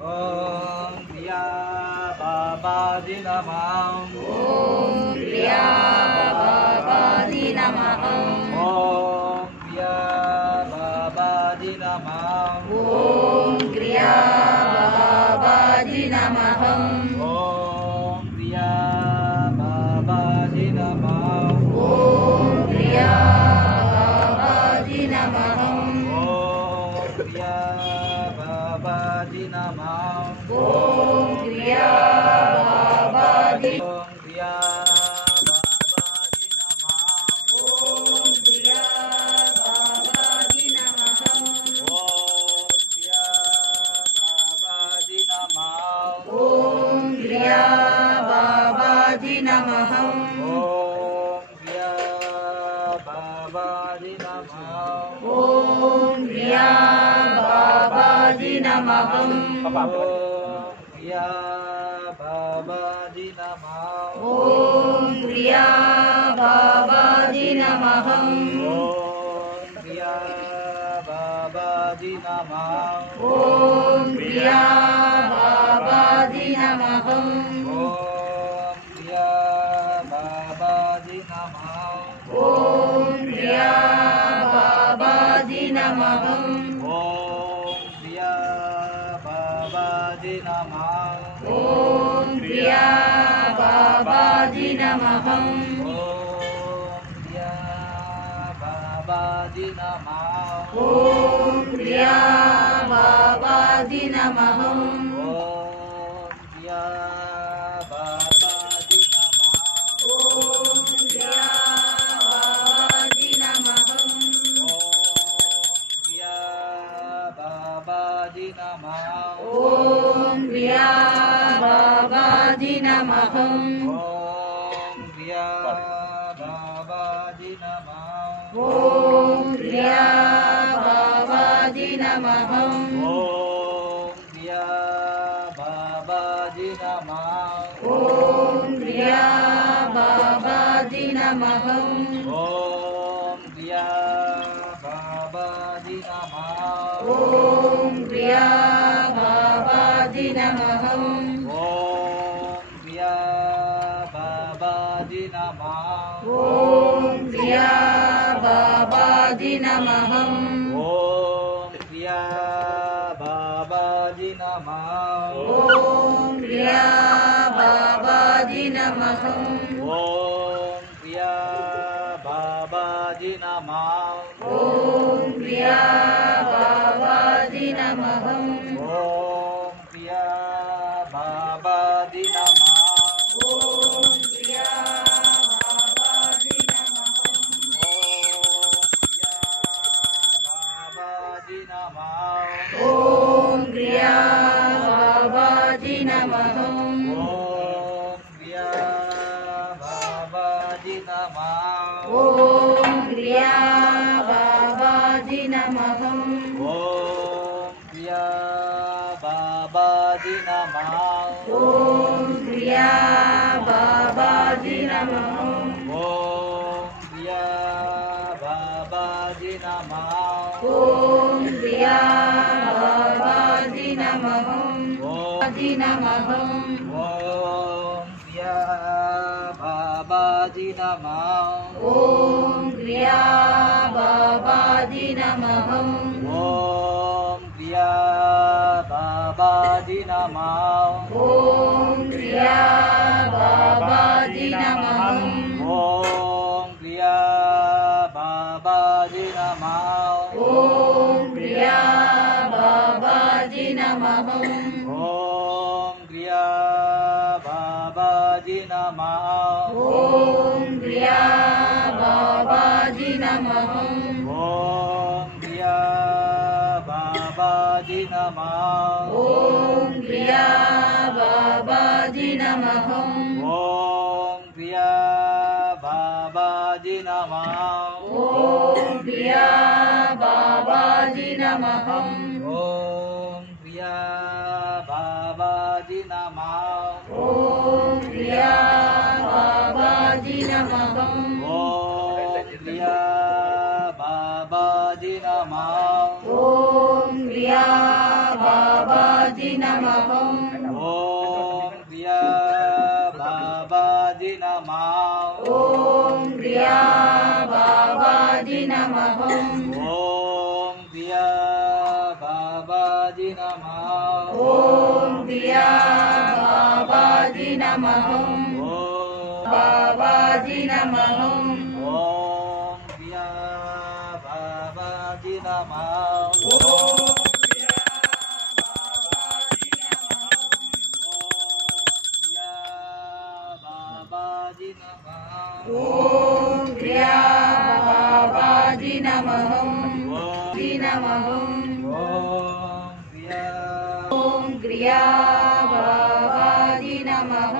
ओम क्रिया बाबाजी नमः। ओम क्रिया बाबाजी नमः। ओम क्रिया बाबाजी नमः। ओम क्रिया बाबाजी नमः। ओम क्रिया बाबाजी नमः। ओम क्रिया बाबाजी नमः। ओम क्रिया बाबाजी नमः। ओम क्रिया बाबाजी। ओम क्रिया बाबाजी नमः। ओम क्रिया बाबाजी नमः। ओम क्रिया बाबाजी नमः। ओम क्रिया बाबाजी नमः। ओम क्रिया बाबाजी नमः। ओम क्रिया बाबाजी नमः। ओम क्रिया बाबाजी नमः। ओम क्रिया बाबाजी नमः। ओम क्रिया बाबाजी नमः। ओम क्रिया बाबाजी नमः। ओम क्रिया बाबाजी नमः। ओम क्रिया बाबाजी नमः। ओम क्रिया बाबाजी नमः। ओम क्रिया बाबाजी नमः। ओम क्रिया बाबाजी ओम क्रिया बाबाजी नमः। नमः। ओम क्रिया बाबाजी नमः। ओम क्रिया बाबाजी नमः। ओम क्रिया बाबाजी नमः। ओम क्रिया बाबाजी नमः। ओम क्रिया बाबाजी नमः। ओम क्रिया बाबाजी नमः। ओम क्रिया बाबाजी नमः। ओम क्रिया बाबाजी नमः। ओम क्रिया बाबाजी नमः। ओम क्रिया बाबाजी नमः। ओम क्रिया बाबाजी नमः। ओम क्रिया बाबाजी नमः। ओम क्रिया बाबाजी ओम क्रिया बाबाजी नमः। नमः। ओम क्रिया बाबाजी नमः। ओम क्रिया बाबाजी नमः। ओम क्रिया बाबाजी नमः। ओम क्रिया बाबाजी नमः। ओम क्रिया बाबाजी नमः। बाबाजी नमः। ओम क्रिया बाबाजी नमः। ओम क्रिया बाबाजी नमः। ओम क्रिया बाबाजी नमः। ओम क्रिया बाबाजी नमः। ओम क्रिया बाबाजी नमः। ओम क्रिया बाबाजी नमः। ओम क्रिया बाबाजी नमः। ओम क्रिया बाबाजी नमः। ओम क्रिया बाबाजी नमः। ओम क्रिया बाबाजी नमः। ओम क्रिया बाबाजी नमः। ओम क्रिया बाबाजी नमः। ओम क्रिया बाबाजी नमः। ओम क्रिया बाबाजी नमः। ओम क्रिया बाबाजी बाबाजी नमः ओम क्रिया बाबाजी नमः ओम क्रिया बाबाजी नमः ओम क्रिया बाबाजी नमः ओम क्रिया बाबाजी नमः ओम क्रिया बाबाजी नमः बाबाजी नमः ओम क्रिया बाबाजी नमः ओम क्रिया बाबाजी नमः ओम क्रिया बाबाजी नमः ओम क्रिया बाबाजी नमः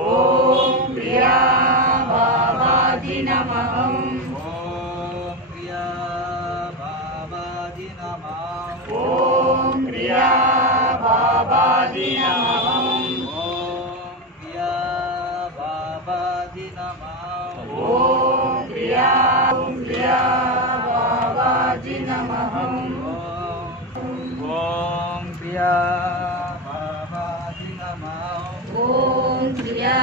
ओम क्रिया बाबाजी नमः ओम क्रिया बाबाजी नमः ओम क्रिया बाबाजी नमः ओम क्रिया बाबाजी नमः ओम क्रिया बाबाजी नमः ओम क्रिया बाबाजी नमः ओम क्रिया बाबाजी नमः ओम क्रिया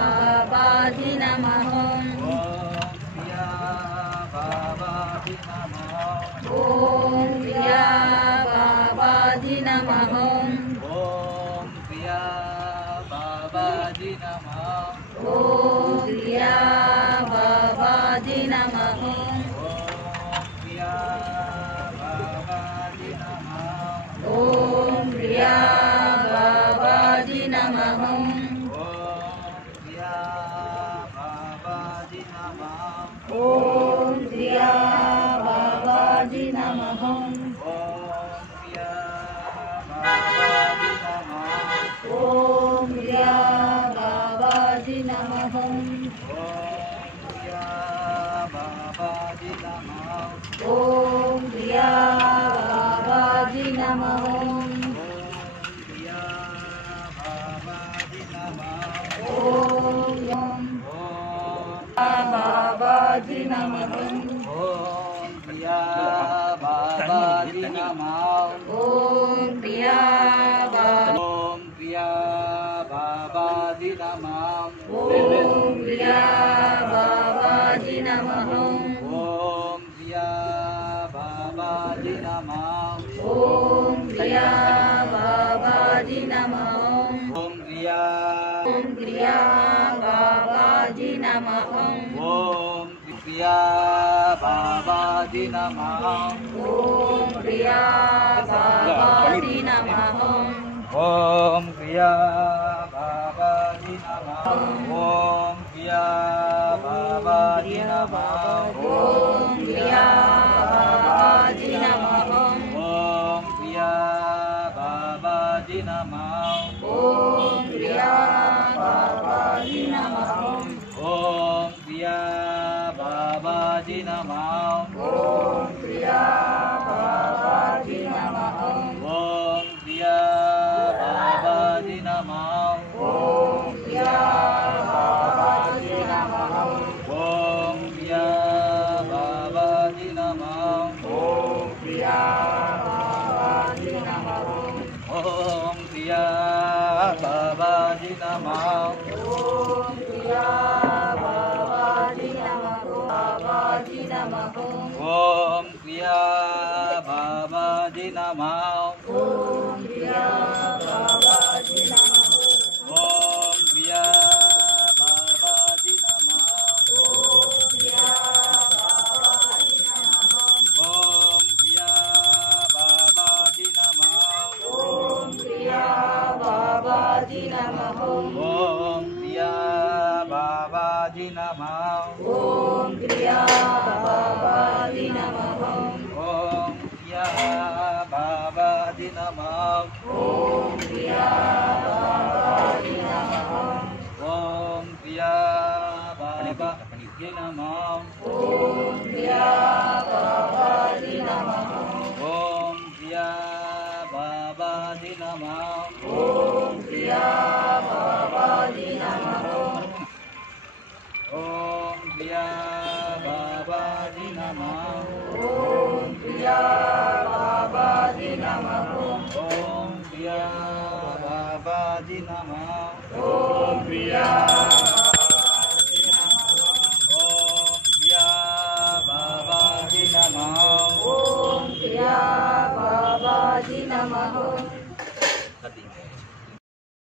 बाबाजी नमः ओम क्रिया बाबाजी नमः ओम क्रिया बाबाजी नमः ओम क्रिया बाबाजी नमः ओम क्रिया बाबाजी नमः ओम क्रिया बाबाजी नमः ओम बाबाजी नमः ओम क्रिया बाबाजी नमः ओम क्रिया ओम क्रिया बाबाजी नमः ओम क्रिया बाबाजी नमः ओम क्रिया बाबाजी नमः ओम क्रिया बाबाजी नमः ओम क्रिया ओम क्रिया बाबाजी नमः ओम क्रिया बाबाजी नमः ओम क्रिया बाबाजी नमः ओम क्रिया बाबाजी नमः ओम क्रिया बाबाजी नमः ओम क्रिया बाबाजी नमः ओम क्रिया बाबाजी नमः ओम क्रिया बाबाजी नमः ओम क्रिया बाबाजी नमः ओम क्रिया बाबाजी नमः ओम क्रिया बाबाजी नमः ओम क्रिया बाबाजी नमः ओम क्रिया बाबाजी नमः ओम क्रिया बाबाजी नमः ओम क्रिया बाबाजी नमः ओम क्रिया बाबाजी नमः बाबाजी नमः ओम क्रिया बाबाजी नमः ओम क्रिया बाबाजी नमः ओम क्रिया बाबाजी नमः ओम क्रिया बाबाजी नमः ओम क्रिया बाबाजी नमः ओम क्रिया बाबाजी नमः ओम क्रिया बाबाजी नमः ओम क्रिया बाबाजी नमः ओम क्रिया बाबाजी नमः ओम क्रिया बाबाजी नमः ओम क्रिया बाबाजी नमः ओम क्रिया बाबाजी नमः ओम क्रिया बाबाजी नमः ओम क्रिया बाबाजी नमः क्रिया बाबाजी नमः। ओम क्रिया बाबाजी नमः।